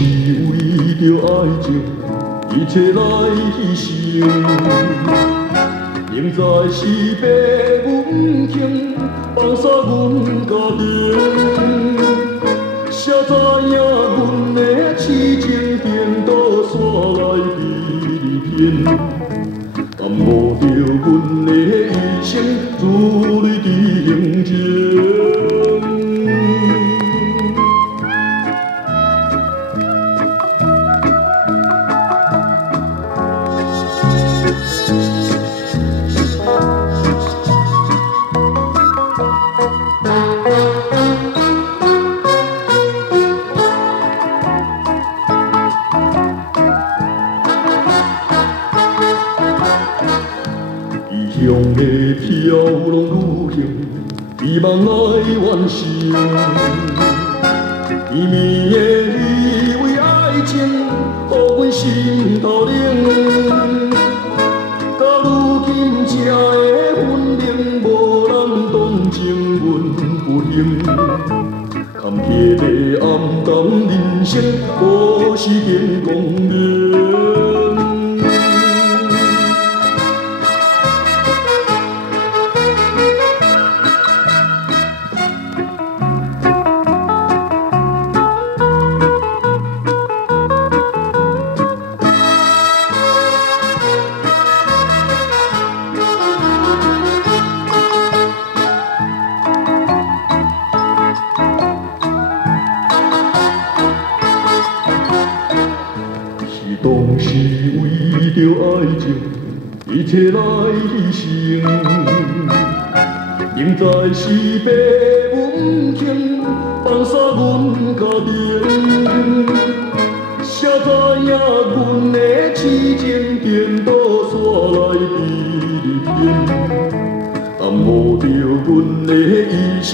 是为着爱情，一切来牺牲。明知是父母不轻，放下阮家庭，谁知影阮的痴情颠倒煞来被你骗，耽误着阮的一生，自泪伫胸前。异乡的飘浪旅行，希望来完成。绵绵的你为爱情，予阮心头冷。到如今这的分明，无人同情阮不幸。坎坷的暗淡人生，何时见光明？当时为着爱情，一切来牺牲。明知是父母不轻，放下阮家庭，谁知影阮的痴情颠倒煞来被你骗，耽误着阮的一生。